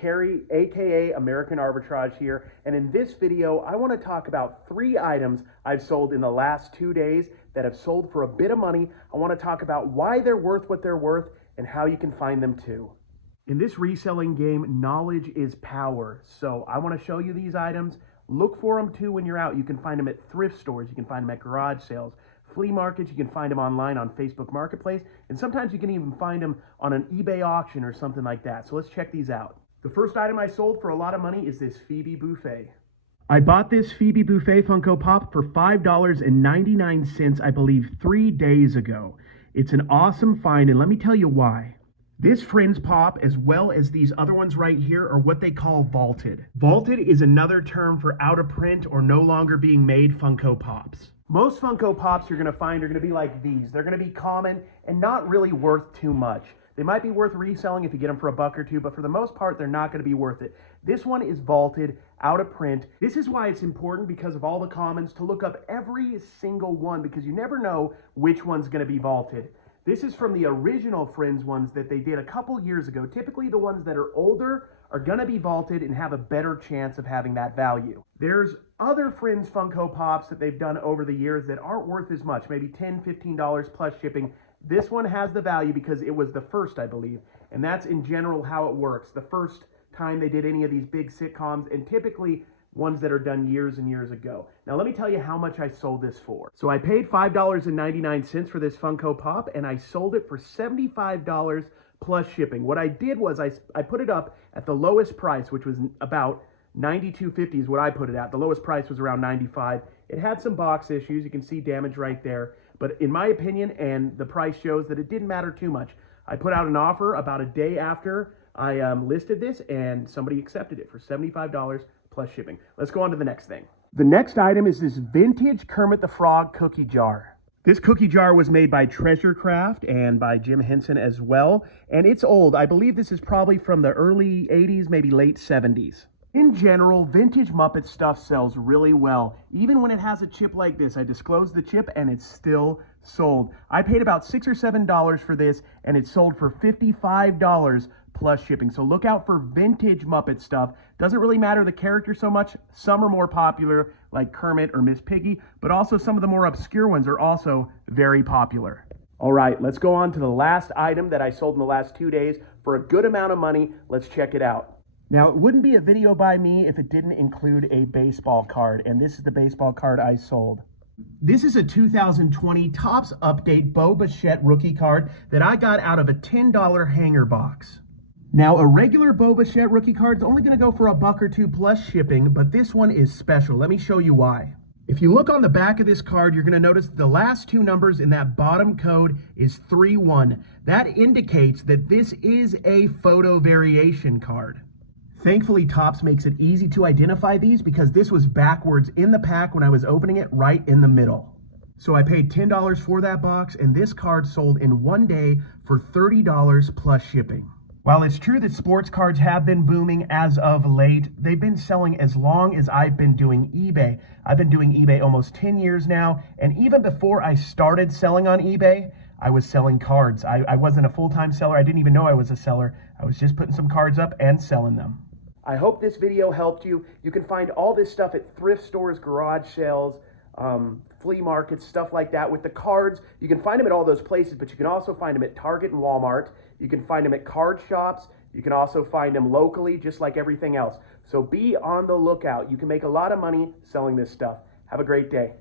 Harry, aka American Arbitrage here, and in this video I want to talk about 3 items I've sold in the last 2 days that have sold for a bit of money. I want to talk about why they're worth what they're worth and how you can find them too. In this reselling game, knowledge is power, so I want to show you these items. Look for them too when you're out. You can find them at thrift stores, you can find them at garage sales, flea markets, you can find them online on Facebook Marketplace, and sometimes you can even find them on an eBay auction or something like that. So let's check these out. The first item I sold for a lot of money is this Phoebe Buffet. I bought this Phoebe Buffet Funko Pop for $5.99, I believe 3 days ago. It's an awesome find, and let me tell you why. This Friends Pop, as well as these other ones right here, are what they call vaulted. Vaulted is another term for out of print or no longer being made Funko Pops. Most Funko Pops you're going to find are going to be like these. They're going to be common and not really worth too much. They might be worth reselling if you get them for a buck or two, but for the most part, they're not going to be worth it. This one is vaulted, out of print. This is why it's important, because of all the commons, to look up every single one, because you never know which one's going to be vaulted. This is from the original Friends ones that they did a couple years ago. Typically, the ones that are older are going to be vaulted and have a better chance of having that value. There's other Friends Funko Pops that they've done over the years that aren't worth as much, maybe $10, $15 plus shipping. This one has the value because it was the first, I believe, and that's in general how it works. The first time they did any of these big sitcoms, and typically ones that are done years and years ago. Now let me tell you how much I sold this for. So I paid $5.99 for this Funko Pop, and I sold it for $75 plus shipping. What I did was I put it up at the lowest price, which was about $92.50 is what I put it at. The lowest price was around $95. It had some box issues. You can see damage right there. But in my opinion, and the price shows that it didn't matter too much. I put out an offer about a day after I listed this, and somebody accepted it for $75 plus shipping. Let's go on to the next thing. The next item is this vintage Kermit the Frog cookie jar. This cookie jar was made by Treasure Craft and by Jim Henson as well, and it's old. I believe this is probably from the early 80s, maybe late 70s. In general, vintage Muppet stuff sells really well. Even when it has a chip like this, I disclosed the chip and it's still sold. I paid about $6 or $7 for this, and it sold for $55 plus shipping. So look out for vintage Muppet stuff. Doesn't really matter the character so much. Some are more popular, like Kermit or Miss Piggy, but also some of the more obscure ones are also very popular. All right, let's go on to the last item that I sold in the last 2 days for a good amount of money. Let's check it out. Now, it wouldn't be a video by me if it didn't include a baseball card, and this is the baseball card I sold. This is a 2020 Topps Update Bo Bichette rookie card that I got out of a $10 hanger box. Now, a regular Bo Bichette rookie card is only going to go for a buck or two plus shipping, but this one is special. Let me show you why. If you look on the back of this card, you're going to notice the last 2 numbers in that bottom code is 31. That indicates that this is a photo variation card. Thankfully, Topps makes it easy to identify these because this was backwards in the pack when I was opening it, right in the middle. So I paid $10 for that box, and this card sold in 1 day for $30 plus shipping. While it's true that sports cards have been booming as of late, they've been selling as long as I've been doing eBay. I've been doing eBay almost 10 years now, and even before I started selling on eBay, I was selling cards. I wasn't a full-time seller. I didn't even know I was a seller. I was just putting some cards up and selling them. I hope this video helped you. You can find all this stuff at thrift stores, garage sales, flea markets, stuff like that. With the cards, you can find them at all those places, but you can also find them at Target and Walmart. You can find them at card shops. You can also find them locally, just like everything else. So be on the lookout. You can make a lot of money selling this stuff. Have a great day.